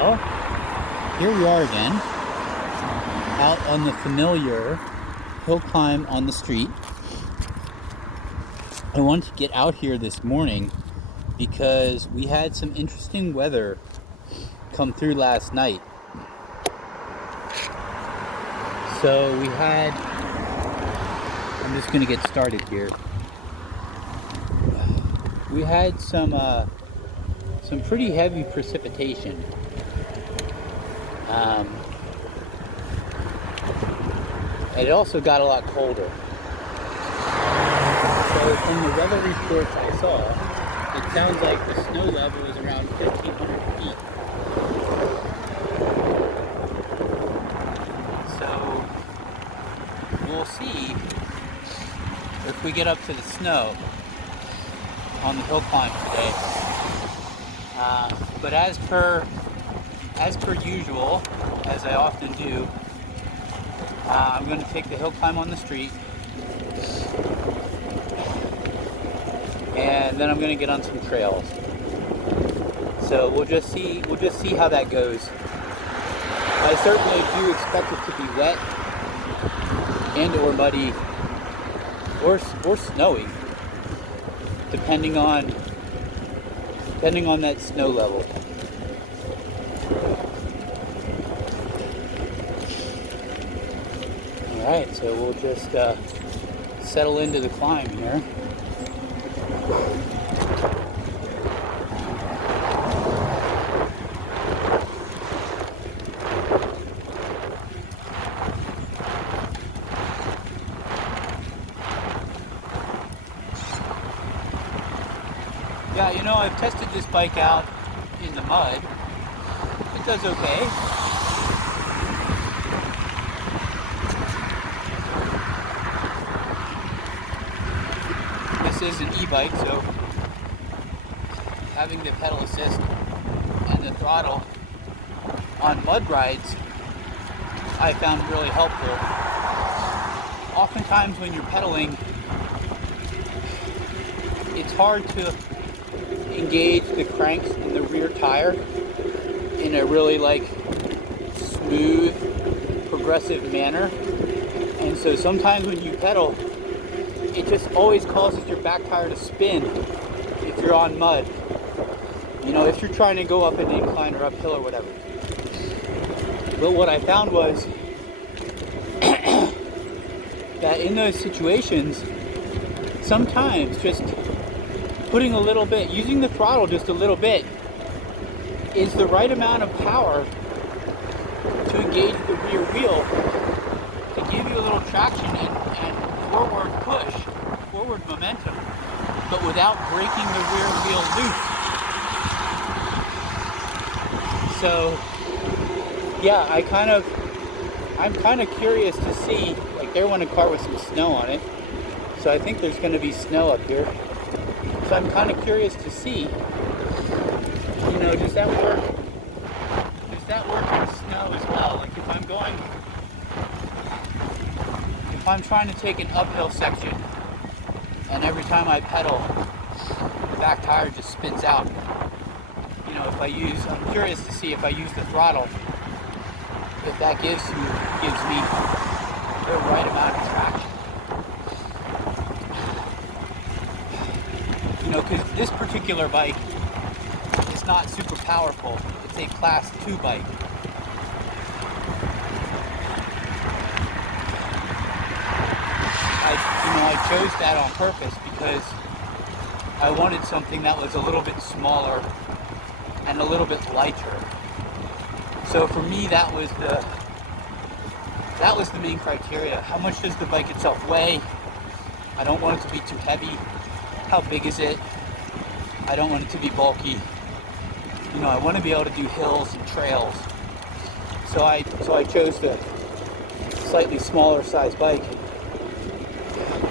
Well, here we are again, out on the familiar hill climb on the street. I wanted to get out here this morning because we had some interesting weather come through last night. So I'm just going to get started here. We had some pretty heavy precipitation. And it also got a lot colder. So from the weather reports I saw, it sounds like the snow level is around 1,500 feet. So we'll see if we get up to the snow on the hill climb today. But as per usual, as I often do, I'm going to take the hill climb on the street, and then I'm going to get on some trails. So we'll just see how that goes. I certainly do expect it to be wet and or muddy or snowy, depending on that snow level. Alright, so we'll just settle into the climb here. Yeah, I've tested this bike out in the mud. It does okay. This is an e-bike, so having the pedal assist and the throttle on mud rides I found really helpful. Oftentimes when you're pedaling, it's hard to engage the cranks in the rear tire in a really smooth, progressive manner. And so sometimes when you pedal, it just always causes your back tire to spin if you're on mud. If you're trying to go up an incline or uphill or whatever. But what I found was that in those situations, sometimes just putting a little bit, using the throttle just a little bit, is the right amount of power to engage the rear wheel to give you a little traction and forward push, forward momentum, but without breaking the rear wheel loose. So, yeah, I'm kind of curious to see, there went a car with some snow on it, so I think there's going to be snow up here. So I'm kind of curious to see, does that work? Does that work in snow as well? If I'm trying to take an uphill section, and every time I pedal, the back tire just spins out. I'm curious to see if I use the throttle, if that gives me the right amount of traction. Because this particular bike is not super powerful. It's a class 2 bike. I chose that on purpose because I wanted something that was a little bit smaller and a little bit lighter. So for me, that was the main criteria. How much does the bike itself weigh? I don't want it to be too heavy. How big is it? I don't want it to be bulky. I want to be able to do hills and trails. So I chose the slightly smaller size bike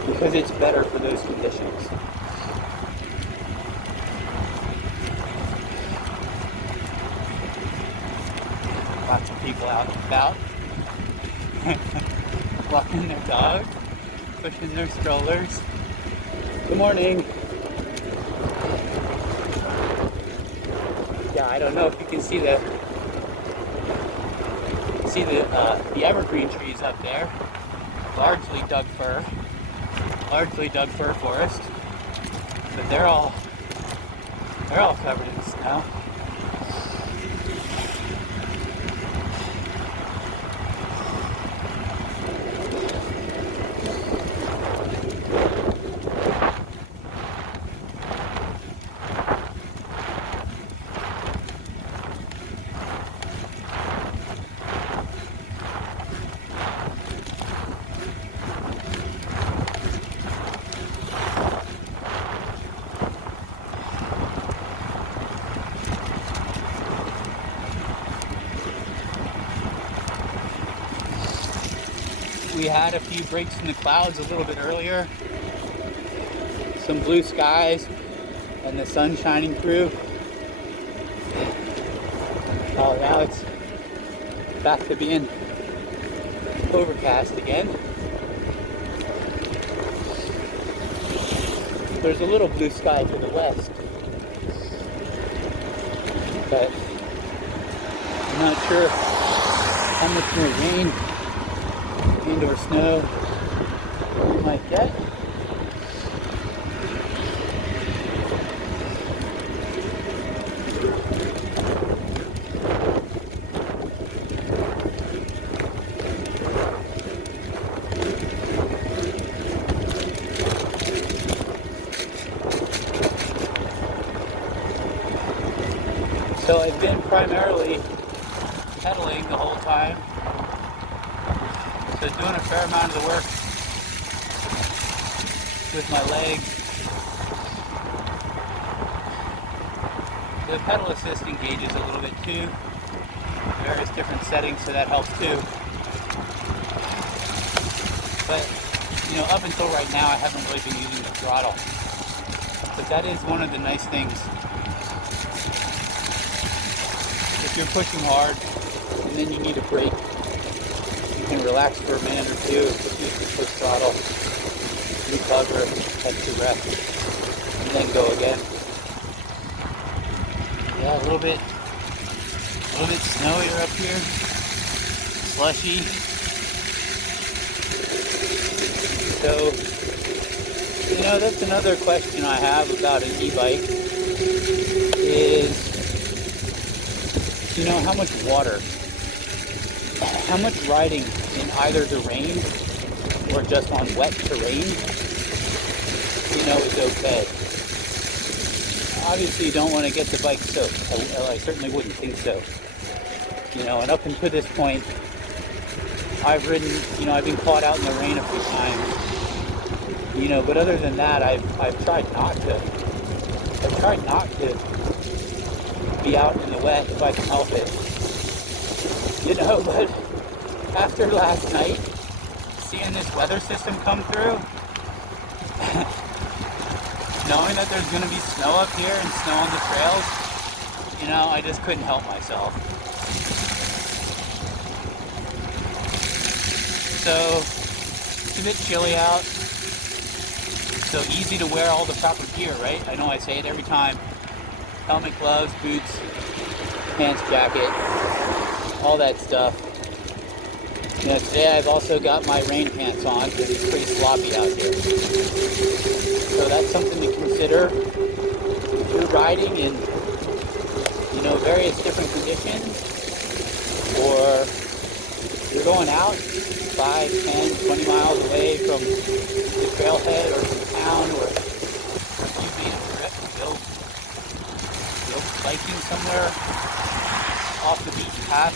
because it's better for those conditions. Lots of people out and about, walking their dog, pushing their strollers. Good morning. Yeah, I don't know if you can see the see the evergreen trees up there, largely Doug fir forest, but they're all covered in snow. We had a few breaks in the clouds a little bit earlier. Some blue skies and the sun shining through. Oh, now it's back to being overcast again. There's a little blue sky to the west, but I'm not sure how much more rain or snow we might get. So I've been primarily pedaling the whole time. So doing a fair amount of the work with my legs. The pedal assist engages a little bit too. Various different settings, so that helps too. But, you know, up until right now, I haven't really been using the throttle. But that is one of the nice things. If you're pushing hard and then you need a break, you can relax for a minute or two, use the push throttle, recover, catch your breath, and then go again. Yeah, a little bit snowier up here, slushy. So, you know, that's another question I have about an e-bike is, you know, how much water, how much riding in either the rain or just on wet terrain, you know, is okay. Obviously you don't want to get the bike soaked. I certainly wouldn't think so. You know, and up until this point, I've ridden, you know, I've been caught out in the rain a few times. You know, but other than that, I've tried not to be out in the wet if I can help it. You know, but after last night, seeing this weather system come through, knowing that there's going to be snow up here and snow on the trails, you know, I just couldn't help myself. So, it's a bit chilly out. So easy to wear all the proper gear, right? I know I say it every time. Helmet, gloves, boots, pants, jacket, all that stuff. You know, today I've also got my rain pants on because it's pretty sloppy out here. So that's something to consider if you're riding in, you know, various different conditions, or you're going out 5, 10, 20 miles away from the trailhead or from town, or you made a trip to go biking somewhere off the beaten path.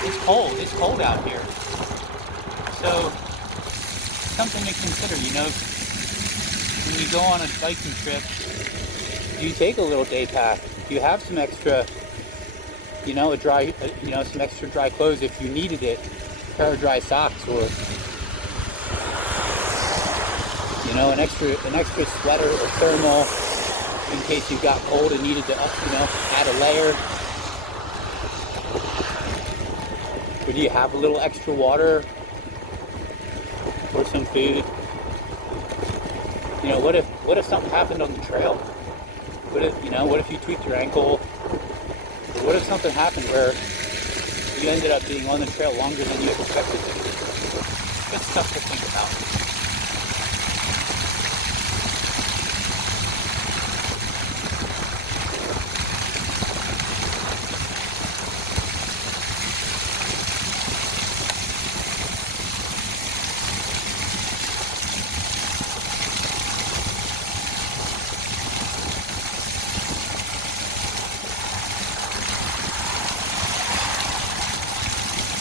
It's cold out here. So, something to consider, you know, when you go on a biking trip, you take a little day pack. You have some extra, you know, some extra dry clothes if you needed it. A pair of dry socks, or, you know, an extra sweater or thermal in case you got cold and needed to, you know, add a layer. Or do you have a little extra water or some food? You know, what if something happened on the trail? What if you tweaked your ankle? Or what if something happened where you ended up being on the trail longer than you expected to. Good stuff to think about.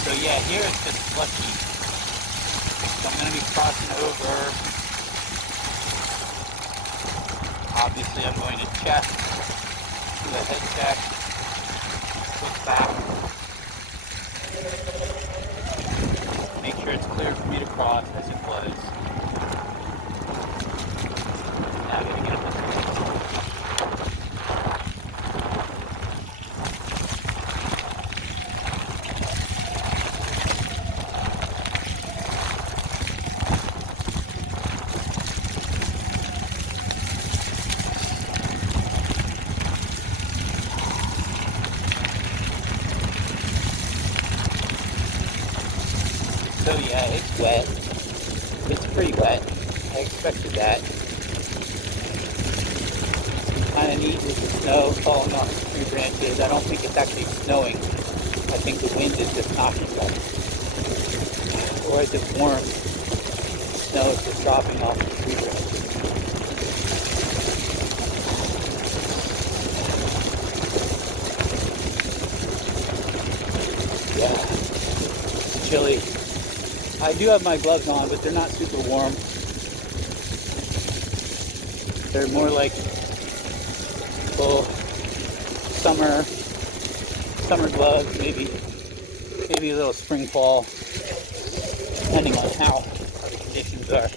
So yeah, here it's just slushy. So I'm going to be crossing over. Obviously I'm going to check, do a head check, look back, make sure it's clear for me to cross as it was. Now I'm going to get up this way. So yeah, it's wet. It's pretty wet. I expected that. It's kind of neat with the snow falling off the tree branches. I don't think it's actually snowing. I think the wind is just knocking them. Or is it warm? Snow is just dropping off the tree branches. Yeah, it's chilly. I do have my gloves on, but they're not super warm. They're more like full summer gloves, maybe a little spring fall, depending on how the conditions are.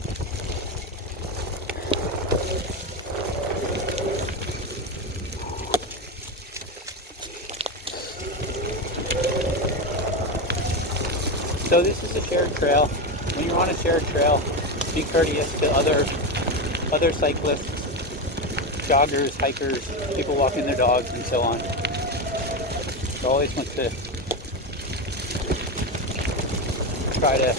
So this is a shared trail. When you're on a shared trail, be courteous to other cyclists, joggers, hikers, people walking their dogs, and so on. You always want to try to,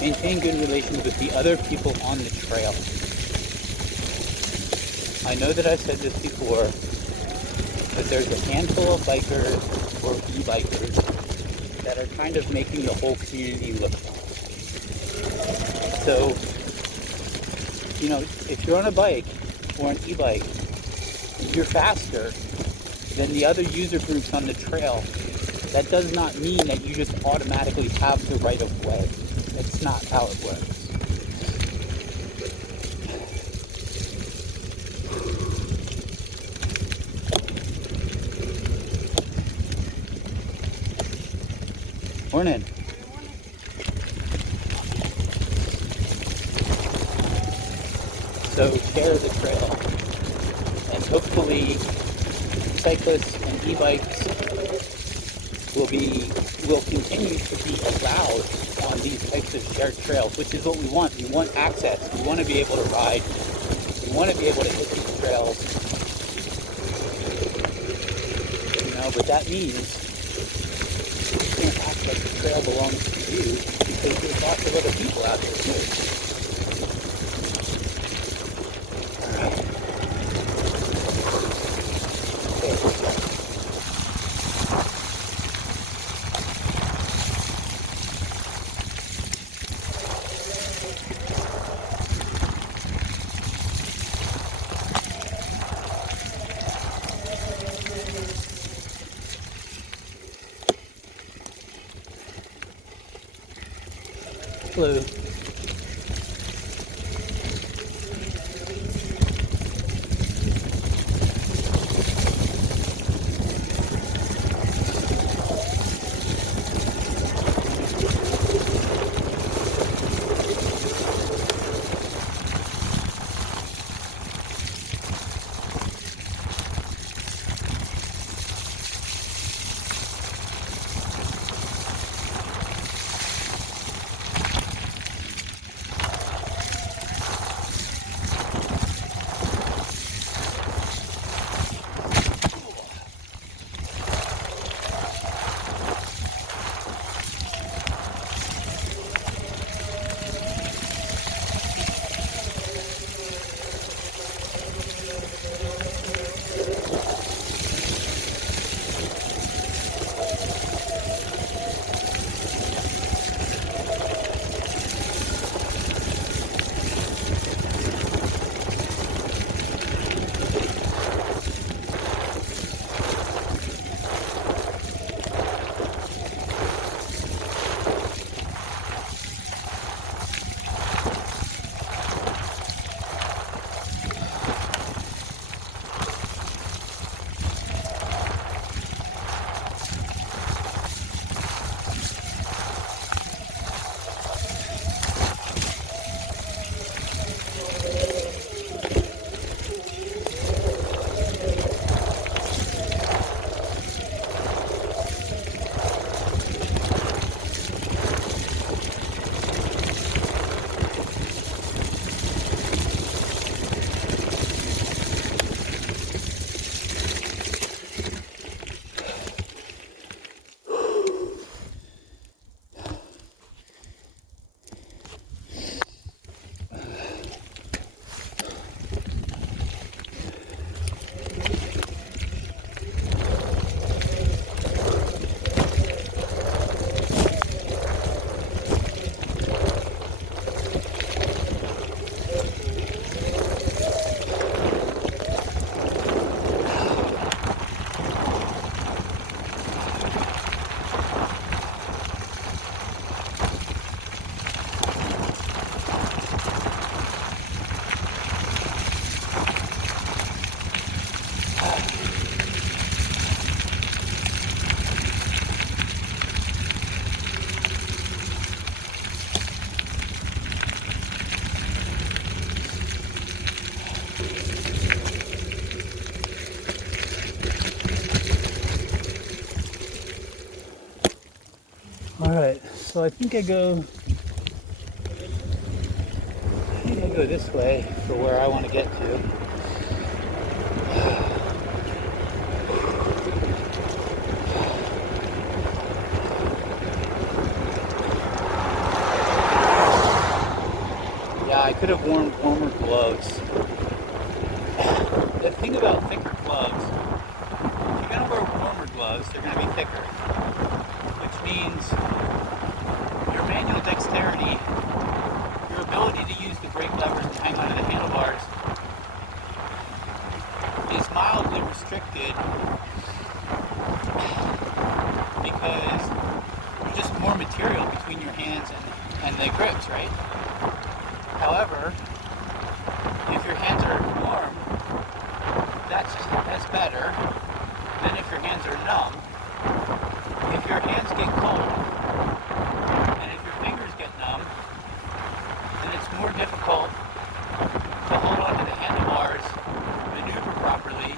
maintain good relations with the other people on the trail. I know that I've said this before, but there's a handful of bikers or e-bikers that are kind of making the whole community look bad. So, if you're on a bike or an e-bike, you're faster than the other user groups on the trail. That does not mean that you just automatically have the right of way. That's not how it works. Morning. So share the trail, and hopefully cyclists and e-bikes will continue to be allowed on these types of shared trails, which is what we want. We want access. We want to be able to ride. We want to be able to hit these trails. But that means you can't act like the trail belongs to you, because there's lots of other people out there too. Hello. Alright, so I think I go this way for where I want to get to. Yeah, I could have worn warmer gloves. The thing about thicker gloves, if you're going to wear warmer gloves, they're going to be thicker, which means your manual dexterity, your ability to use the brake levers and hang onto the handlebars is mildly restricted because there's just more material between your hands and the grips, right? However, if your hands are warm, that's better than if your hands are numb. If your hands get cold, and if your fingers get numb, then it's more difficult to hold onto the handlebars, maneuver properly,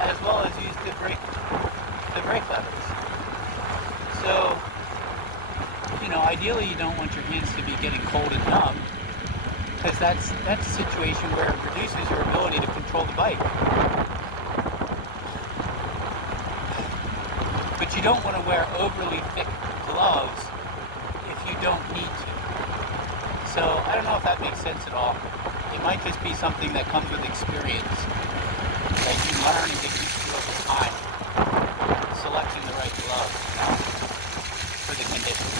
as well as use the brake levers. So, ideally you don't want your hands to be getting cold and numb, because that's a situation where it reduces your ability to control the bike. But you don't want to wear overly thick gloves if you don't need to. So I don't know if that makes sense at all. It might just be something that comes with experience, that you learn and get used to over time, selecting the right glove for the conditions.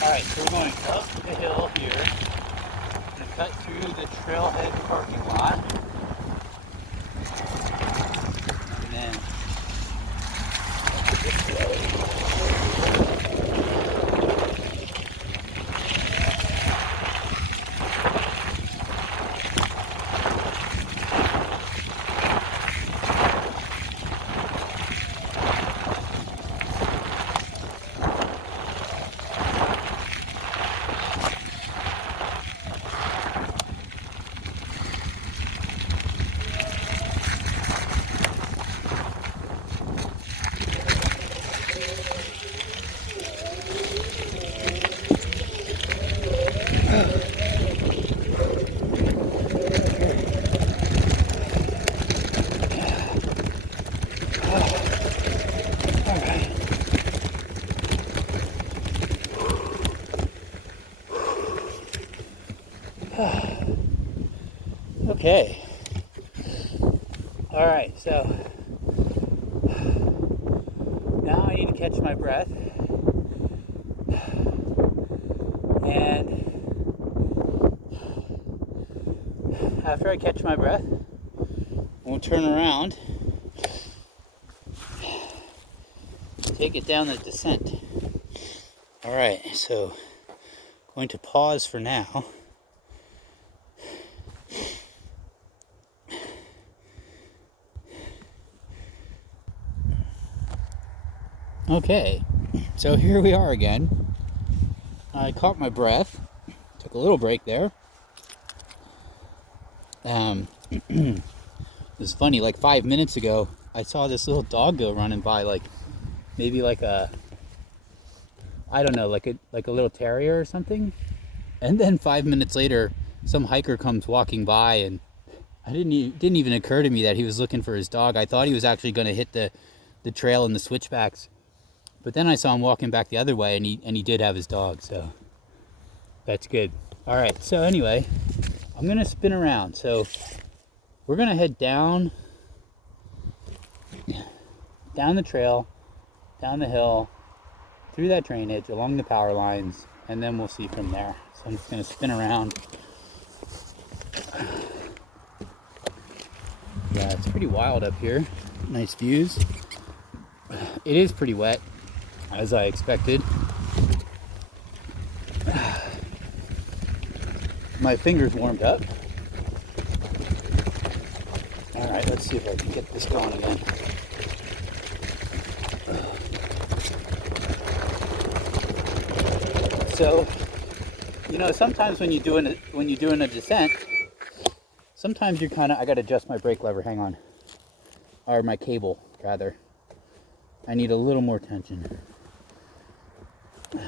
Alright, so we're going up the hill here, and cut through the trailhead parking lot, and then this way. Okay. Alright, so now I need to catch my breath. And after I catch my breath, we'll turn around, take it down the descent. Alright, so going to pause for now. Okay, so here we are again. I caught my breath, took a little break there. It was funny, like 5 minutes ago, I saw this little dog go running by, maybe like a little terrier or something. And then 5 minutes later, some hiker comes walking by, and didn't even occur to me that he was looking for his dog. I thought he was actually going to hit the trail and the switchbacks. But then I saw him walking back the other way, and he did have his dog, so that's good. All right, so anyway, I'm gonna spin around. So we're gonna head down the trail, down the hill, through that drainage, along the power lines, and then we'll see from there. So I'm just gonna spin around. Yeah, it's pretty wild up here. Nice views. It is pretty wet, as I expected. My fingers warmed up. All right, let's see if I can get this going again. So, sometimes when you're doing a descent, sometimes I got to adjust my brake lever. Hang on, or my cable rather. I need a little more tension. Okay.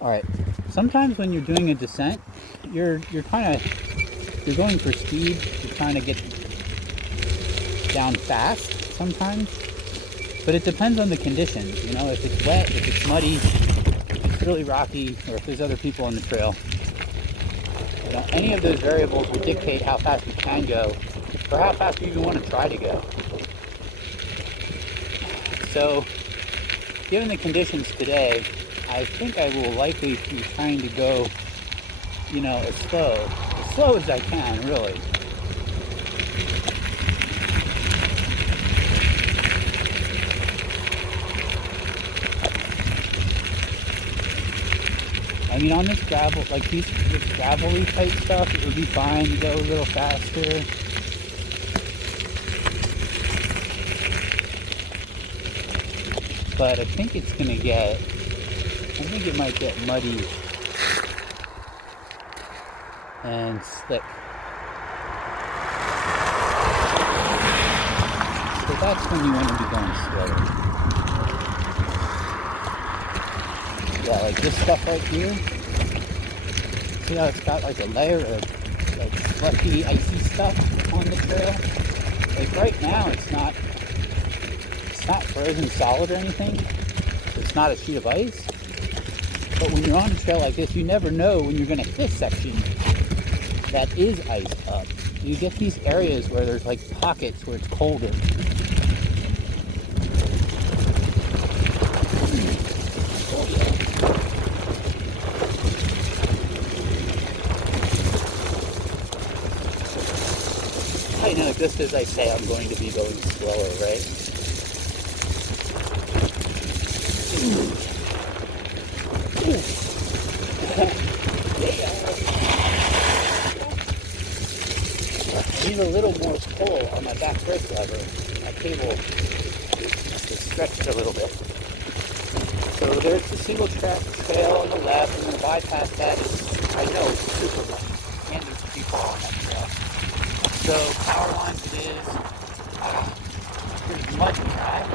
All right. Sometimes when you're doing a descent, you're going for speed. You're trying to get down fast sometimes, but it depends on the conditions. You know, if it's wet, if it's muddy, if it's really rocky, or if there's other people on the trail. You know, any of those variables will dictate how fast you can go, or how fast you even want to try to go. So, given the conditions today, I think I will likely be trying to go, you know, as slow as I can, really. I mean, on this gravel, like this gravelly type stuff, it would be fine to go a little faster. But I think it might get muddy and slick. So that's when you want to be going slower. Yeah, like this stuff right here. See how it's got like a layer of like slushy, icy stuff on the trail? Like right now it's not frozen solid or anything. It's not a sheet of ice. But when you're on a trail like this, you never know when you're going to hit this section that is iced up. You get these areas where there's like pockets where it's colder. I know, just as I say, I'm going to be going slower, right? I need a little more pull on my back brake lever. My cable is stretched a little bit. So there's the single track trail on the left. I'm going to bypass that. I know it's super muddy, and there's people on that trail. So power lines it is. There's mud track.